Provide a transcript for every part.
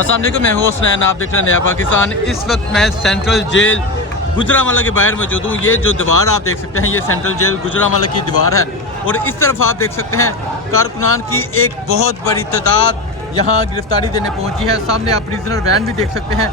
अस्सलाम वालेकुम, मैं हूं हुसनैन, आप देख रहे हैं नया पाकिस्तान। इस वक्त मैं सेंट्रल जेल गुजरांवाला के बाहर मौजूद हूँ। ये जो दीवार आप देख सकते हैं, ये सेंट्रल जेल गुजरांवाला की दीवार है। और इस तरफ आप देख सकते हैं कारकुनान की एक बहुत बड़ी तादाद यहाँ गिरफ्तारी देने पहुँची है। सामने आप प्रिजनर वैन भी देख सकते हैं।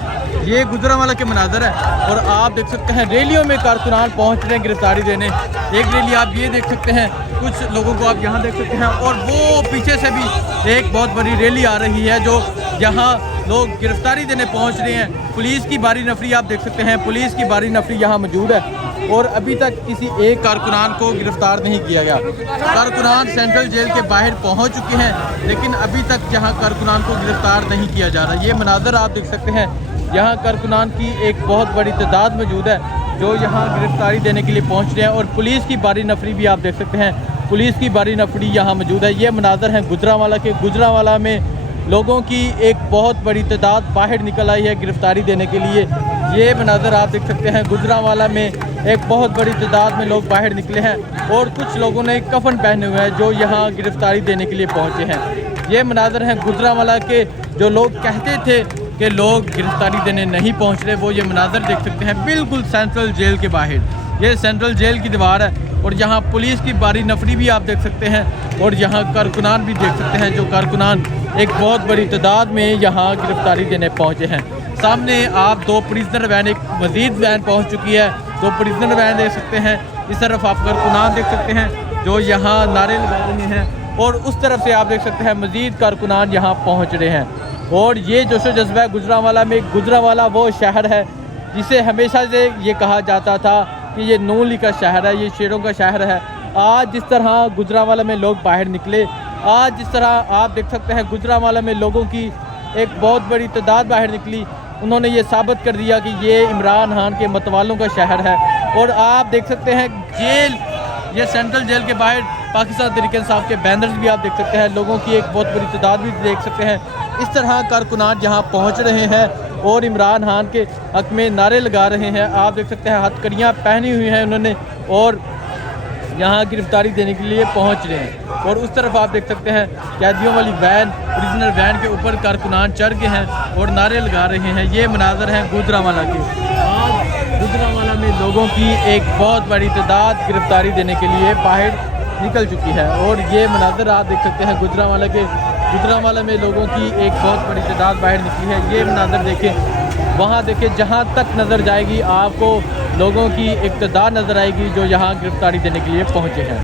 ये गुजरांवाला के मनाजर है और आप देख सकते हैं रैलियों में कारकुनान पहुँच रहे हैं गिरफ्तारी देने। एक रैली आप ये देख सकते हैं, कुछ लोगों को आप यहाँ देख सकते हैं, और वो पीछे से भी एक बहुत बड़ी रैली आ रही है जो यहाँ लोग गिरफ्तारी देने पहुँच रहे हैं। पुलिस की भारी नफरी आप देख सकते हैं, पुलिस की भारी नफरी यहाँ मौजूद है और अभी तक किसी एक कारकुनान को गिरफ्तार नहीं किया गया। कारकुनान सेंट्रल जेल के बाहर पहुँच चुके हैं लेकिन अभी तक यहाँ कारकुनान को गिरफ्तार नहीं किया जा रहा। ये मनाजर आप देख सकते हैं, यहाँ कारकुनान की एक बहुत बड़ी तादाद मौजूद है जो यहाँ गिरफ्तारी देने के लिए पहुँच रहे हैं। और पुलिस की भारी नफरी भी आप देख सकते हैं, पुलिस की भारी नफरी यहाँ मौजूद है। ये मनाजर हैं गुजरांवाला के। गुजरांवाला में लोगों की एक बहुत बड़ी तादाद बाहर निकल आई है गिरफ्तारी देने के लिए। ये मनाजर आप देख सकते हैं, गुजरांवाला में एक बहुत बड़ी तादाद में लोग बाहर निकले हैं और कुछ लोगों ने कफन पहने हुए हैं जो यहाँ गिरफ्तारी देने के लिए पहुँचे हैं। ये मनाजर हैं गुजरांवाला के। जो लोग कहते थे कि लोग गिरफ्तारी देने नहीं पहुँच रहे, वो ये मनाजर देख सकते हैं बिल्कुल सेंट्रल जेल के बाहर। ये सेंट्रल जेल की दीवार है और यहाँ पुलिस की भारी नफरी भी आप देख सकते हैं और यहाँ कारकुनान भी देख सकते हैं, जो कारकुनान एक बहुत बड़ी तादाद में यहाँ गिरफ्तारी देने पहुँचे हैं। सामने आप दो प्रिजनर वैन, एक मजीद वैन पहुँच चुकी है, दो प्रिजनर वैन देख सकते हैं। इस तरफ आप कारकुनान देख सकते हैं जो यहाँ नारे लगा रहे हैं और उस तरफ से आप देख सकते हैं मजीद कारकुनान यहाँ पहुँच रहे हैं। और ये जोशो जज्बा है गुजरांवाला में। गुजरांवाला वो शहर है जिसे हमेशा से ये कहा जाता था कि ये नून लीग का शहर है, ये शेरों का शहर है। आज जिस तरह गुजरांवाला में लोग बाहर निकले, आज जिस तरह आप देख सकते हैं गुजरांवाला में लोगों की एक बहुत बड़ी तादाद बाहर निकली, उन्होंने ये साबित कर दिया कि ये इमरान खान के मतवालों का शहर है। और आप देख सकते हैं जेल, ये सेंट्रल जेल के बाहर पाकिस्तान तहरीक इंसाफ के बैनर्स भी आप देख सकते हैं, लोगों की एक बहुत बड़ी तादाद भी देख सकते हैं। इस तरह कारकुनान यहाँ पहुँच रहे हैं और इमरान खान के हक में नारे लगा रहे हैं। आप देख सकते हैं हथकड़ियाँ पहनी हुई हैं उन्होंने और यहाँ गिरफ्तारी देने के लिए पहुँच रहे हैं। और उस तरफ आप देख सकते हैं कैदियों वाली वैन, प्रिजनर वैन के ऊपर कारकुनान चढ़ गए हैं और नारे लगा रहे हैं। ये मनाजर हैं गुजरांवाला के। आज गुजरांवाला में लोगों की एक बहुत बड़ी तादाद गिरफ्तारी देने के लिए बाहर निकल चुकी है और ये मनाजर आप देख सकते हैं गुजरांवाला के। गुजरांवाला में लोगों की एक बहुत बड़ी तादाद बाहर निकली है। ये मनाजर देखें, वहाँ देखें, जहाँ तक नज़र जाएगी आपको लोगों की एक तादाद नज़र आएगी जो यहाँ गिरफ्तारी देने के लिए पहुँचे हैं।